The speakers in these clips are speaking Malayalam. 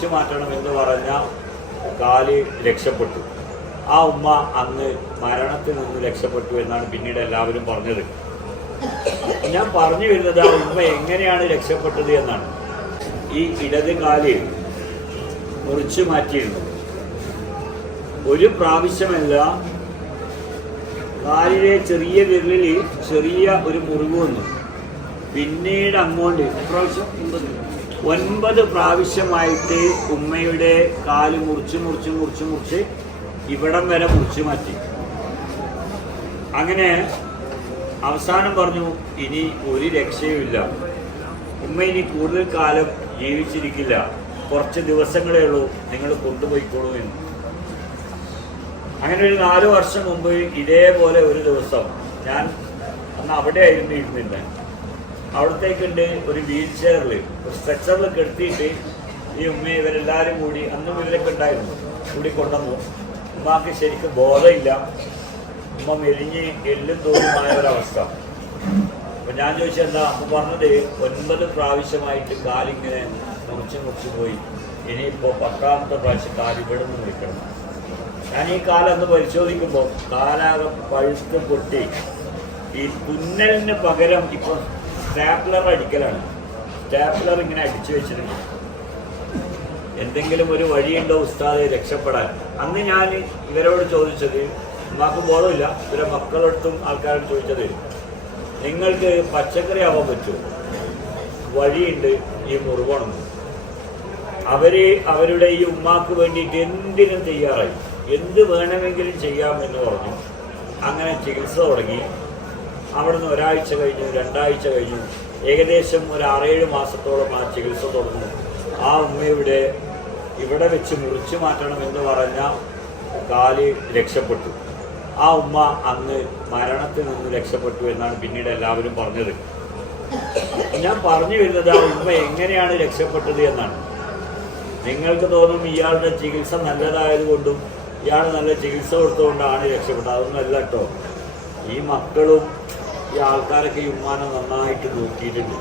മുറിച്ചു മാറ്റണം എന്ന് പറഞ്ഞ കാൽ രക്ഷപ്പെട്ടു. ആ ഉമ്മ അന്ന് മരണത്തിൽ നിന്ന് രക്ഷപ്പെട്ടു എന്നാണ് പിന്നീട് എല്ലാവരും പറഞ്ഞത്. ഞാൻ പറഞ്ഞു വരുന്നത് ആ ഉമ്മ എങ്ങനെയാണ് രക്ഷപ്പെട്ടത് എന്നാണ്. ഈ ഇടത് കാൽ മുറിച്ചു മാറ്റിയിരുന്നു. ഒരു പ്രാവശ്യമല്ല കാലിലെ ചെറിയ വിരലിൽ ചെറിയ ഒരു മുറിവ് വന്നു. പിന്നീട് അങ്ങോട്ട് ഇപ്രാവശ്യം പ്രാവശ്യം ഒൻപത് പ്രാവശ്യമായിട്ട് ഉമ്മയുടെ കാൽ മുറിച്ച് മുറിച്ച് മുറിച്ച് മുറിച്ച് ഇവിടം വരെ മുറിച്ച് മാറ്റി. അങ്ങനെ അവസാനം പറഞ്ഞു ഇനി ഒരു രക്ഷയുമില്ല ഉമ്മ ഇനി കൂടുതൽ കാലം ജീവിച്ചിരിക്കില്ല. കുറച്ച് ദിവസങ്ങളേ ഉള്ളൂ നിങ്ങൾ കൊണ്ടുപോയിക്കോളൂ എന്ന്. അങ്ങനെ ഒരു നാല് വർഷം മുമ്പ് ഇതേപോലെ ഒരു ദിവസം ഞാൻ അന്ന് അവിടെ ആയിരുന്നു ഇരുന്നിരുന്നത്. അവിടത്തേക്കുണ്ട് ഒരു വീൽ ചെയറിൽ ഒരു സ്ട്രെച്ചറിൽ കെടുത്തിയിട്ട് ഈ ഉമ്മ ഇവരെല്ലാവരും കൂടി അന്നും ഇവരൊക്കെ ഉണ്ടായിരുന്നു. കൂടി കൊണ്ടുവന്നു. ഉമ്മാക്ക് ശരിക്കും ബോധമില്ല. ഉമ്മ മെലിഞ്ഞ് എല്ലും തോന്നുമായ ഒരവസ്ഥ അപ്പം ഞാൻ ചോദിച്ചത് എന്താ? അപ്പൊ പറഞ്ഞത് ഒൻപത് പ്രാവശ്യമായിട്ട് കാലിങ്ങനെ മുറിച്ച് മുറിച്ച് പോയി. ഇനിയിപ്പോൾ പത്താമത്തെ പ്രാവശ്യം കാൽ ഇവിടെ നിന്ന് മുറിക്കണം. ഞാൻ ഈ കാലം ഒന്ന് പരിശോധിക്കുമ്പോൾ കാലാകെ പഴുത്ത് പൊട്ടി. ഈ തുന്നലിന് പകരം ഇപ്പോൾ സ്റ്റാപ്ലർ അടിക്കലാണ്. സ്റ്റാപ്ലർ ഇങ്ങനെ അടിച്ചു വെച്ചിട്ടുണ്ട്. എന്തെങ്കിലും ഒരു വഴിയുണ്ടോ ഉസ്താദ് രക്ഷപ്പെടാൻ? അന്ന് ഞാൻ ഇവരോട് ചോദിച്ചത് ഉമ്മാക്ക് ബോധമില്ല. ഇവരെ മക്കളടുത്തും ആൾക്കാരോട് ചോദിച്ചത് നിങ്ങൾക്ക് പച്ചക്കറി ആവാൻ പറ്റുമോ? വഴിയുണ്ട് ഈ മുറിവണം അവർ അവരുടെ ഈ ഉമ്മാക്ക് വേണ്ടിയിട്ട് എന്തിനും തയ്യാറായി. എന്ത് വേണമെങ്കിലും ചെയ്യാമെന്ന് പറഞ്ഞു. അങ്ങനെ ചികിത്സ തുടങ്ങി. അവിടുന്ന് ഒരാഴ്ച കഴിഞ്ഞു രണ്ടാഴ്ച കഴിഞ്ഞു. ഏകദേശം ഒരു ആറേഴ് മാസത്തോളം ആ ചികിത്സ തുടർന്നു. ആ ഉമ്മയുടെ ഇവിടെ വെച്ച് മുറിച്ചു മാറ്റണം എന്ന് പറഞ്ഞ കാൽ രക്ഷപ്പെട്ടു. ആ ഉമ്മ അന്ന് മരണത്തിൽ നിന്ന് രക്ഷപ്പെട്ടു എന്നാണ് പിന്നീട് എല്ലാവരും പറഞ്ഞത്. ഞാൻ പറഞ്ഞു വരുന്നത് ആ ഉമ്മ എങ്ങനെയാണ് രക്ഷപ്പെട്ടത് എന്നാണ്. നിങ്ങൾക്ക് തോന്നും ഇയാളുടെ ചികിത്സ നല്ലതായതുകൊണ്ടും ഇയാൾ നല്ല ചികിത്സ കൊടുത്തുകൊണ്ടാണ് രക്ഷപ്പെട്ടത്. അതൊന്നും അല്ല കേട്ടോ. ഈ മക്കളും ഈ ആൾക്കാരൊക്കെ ഈ ഉമ്മാനെ നന്നായിട്ട് നോക്കിയിട്ടുണ്ട്.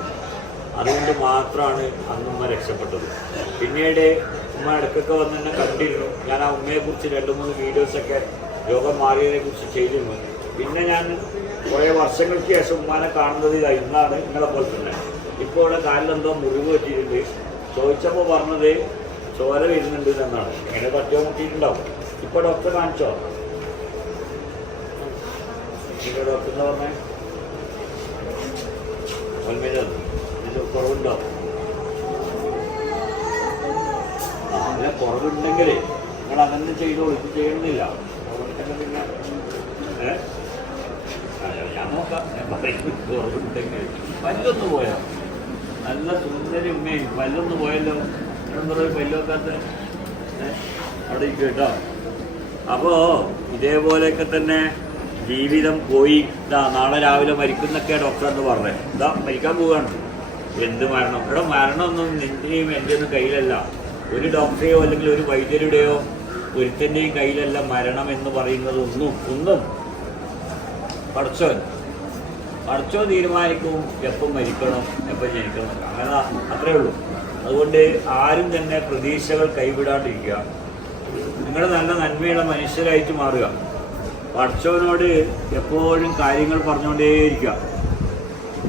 അതുകൊണ്ട് മാത്രമാണ് അന്ന് ഉമ്മ രക്ഷപ്പെട്ടത്. പിന്നീട് ഉമ്മ ഇടയ്ക്കൊക്കെ വന്ന് എന്നെ കണ്ടിരുന്നു. ഞാൻ ആ ഉമ്മയെക്കുറിച്ച് രണ്ട് മൂന്ന് വീഡിയോസൊക്കെ രോഗം മാറിയതിനെ കുറിച്ച് ചെയ്തിരുന്നു. പിന്നെ ഞാൻ കുറേ വർഷങ്ങൾക്ക് ശേഷം ഉമ്മാനെ കാണുന്നത് ഇതാ ഇന്നാണ് നിങ്ങളെ പോലെ തന്നെ. ഇപ്പോൾ ഇവിടെ കാലിലെന്തോ മുറിവ് പറ്റിയിട്ടുണ്ട്. ചോദിച്ചപ്പോൾ പറഞ്ഞത് ചോര വരുന്നുണ്ട് എന്നാണ്. എങ്ങനെ തട്ടിയോ മുട്ടിയിട്ടുണ്ടാവും. ഇപ്പോൾ ഡോക്ടറെ കാണിച്ചോ? ഡോക്ടർ എന്താ പറഞ്ഞേ ഒൽമേലത് ഇതിൽ കുറവുണ്ടോ അങ്ങനെ കുറവുണ്ടെങ്കിൽ നിങ്ങൾ അങ്ങനെ ചെയ്തോളൂ ഇത് ചെയ്യണമെന്നില്ല കുറവുണ്ടെങ്കിൽ പിന്നെ ഏ അല്ല, ഞാൻ നോക്കാം ഞാൻ പറയുന്നത് കുറവുണ്ടെങ്കിൽ പല്ലൊന്ന് പോയോ നല്ല സുന്ദരി ഉമ്മയും പല്ലൊന്ന് പോയല്ലോ എന്താ പല്ലൊക്കാത്ത അവിടെ കേട്ടോ അപ്പോൾ ഇതേപോലെയൊക്കെ തന്നെ ജീവിതം പോയി ഇതാ നാളെ രാവിലെ മരിക്കുന്നൊക്കെ ഡോക്ടർ എന്ന് പറഞ്ഞത് ഇതാ മരിക്കാൻ പോവുകയാണ് എന്ത് മരണം? ഇവിടെ മരണമൊന്നും നിന്റെയും എന്റെയൊന്നും കയ്യിലല്ല. ഒരു ഡോക്ടറെയോ അല്ലെങ്കിൽ ഒരു വൈദ്യരുടെയോ ഒരുത്തന്റെയും കയ്യിലല്ല മരണം എന്ന് പറയുന്നത് ഒന്നും. ഒന്നും പഠിച്ചോ? പഠിച്ചോ തീരുമാനിക്കും. എപ്പം മരിക്കണം? എപ്പം ജനിക്കണം? അങ്ങനെ അത്രേ ഉള്ളൂ. അതുകൊണ്ട് ആരും തന്നെ പ്രതീക്ഷകൾ കൈവിടാണ്ടിരിക്കുക. നിങ്ങൾ നല്ല നന്മയുള്ള മനുഷ്യരായിട്ട് മാറുക. പഠിച്ചവനോട് എപ്പോഴും കാര്യങ്ങൾ പറഞ്ഞുകൊണ്ടേയിരിക്കുക.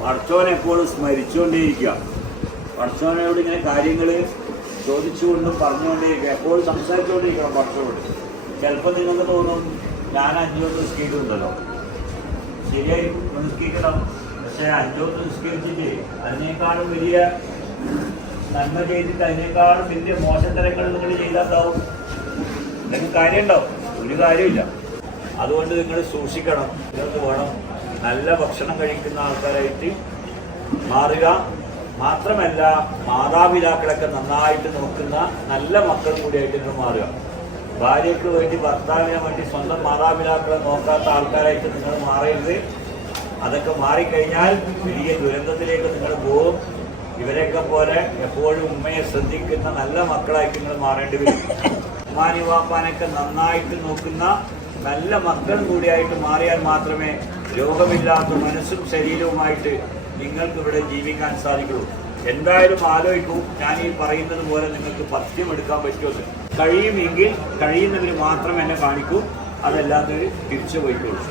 പഠിച്ചവൻ എപ്പോഴും സ്മരിച്ചുകൊണ്ടേയിരിക്കുക. പഠിച്ചവനോട് ഇങ്ങനെ കാര്യങ്ങൾ ചോദിച്ചുകൊണ്ടും പറഞ്ഞുകൊണ്ടേയിരിക്കുക. എപ്പോഴും സംസാരിച്ചുകൊണ്ടിരിക്കണം പഠിച്ചവനോട് ചിലപ്പോൾ നിങ്ങൾക്ക് തോന്നും ഞാൻ അഞ്ചോട്ട് നിസ്കരിക്കുന്നുണ്ടല്ലോ. ശരിയായി നിസ്കരിക്കണം. പക്ഷെ അഞ്ചോട്ട് നിസ്കരിച്ചിട്ട് അതിനേക്കാളും വലിയ നന്മ ചെയ്തിട്ട് അതിനേക്കാളും വലിയ മോശത്തരങ്ങൾ നിങ്ങൾ ചെയ്താൽ ഉണ്ടാവും നിങ്ങൾക്ക് കാര്യമുണ്ടാവും. ഒരു കാര്യമില്ല അതുകൊണ്ട് നിങ്ങൾ സൂക്ഷിക്കണം. നിങ്ങൾക്ക് വേണം നല്ല ഭക്ഷണം കഴിക്കുന്ന ആൾക്കാരായിട്ട് മാറുക. മാത്രമല്ല മാതാപിതാക്കളൊക്കെ നന്നായിട്ട് നോക്കുന്ന നല്ല മക്കൾ കൂടിയായിട്ട് നിങ്ങൾ മാറുക. ഭാര്യയ്ക്ക് വേണ്ടി ഭർത്താവിനെ വേണ്ടി സ്വന്തം മാതാപിതാക്കളെ നോക്കാത്ത ആൾക്കാരായിട്ട് നിങ്ങൾ മാറരുത്. അതൊക്കെ മാറിക്കഴിഞ്ഞാൽ വലിയ ദുരന്തത്തിലേക്ക് നിങ്ങൾ പോകും. ഇവരെയൊക്കെ പോലെ എപ്പോഴും ഉമ്മയെ ശ്രദ്ധിക്കുന്ന നല്ല മക്കളായിട്ട് നിങ്ങൾ മാറേണ്ടി വരും. ഉമ്മാനി വാപ്പാനൊക്കെ നന്നായിട്ട് നോക്കുന്ന നല്ല മക്കൾ കൂടിയായിട്ട് മാറിയാൽ മാത്രമേ രോഗമില്ലാത്ത മനസ്സും ശരീരവുമായിട്ട് നിങ്ങൾക്ക് ഇവിടെ ജീവിക്കാൻ സാധിക്കുള്ളൂ എന്തായാലും ആലോചിക്കൂ. ഞാൻ ഈ പറയുന്നത് പോലെ നിങ്ങൾക്ക് പഥ്യം എടുക്കാൻ പറ്റുമെന്ന് കഴിയുമെങ്കിൽ കഴിയുന്നവർ മാത്രം എന്നെ കാണിക്കൂ. അതല്ലാത്തവർ തിരിച്ചു പോയിക്കോളൂ.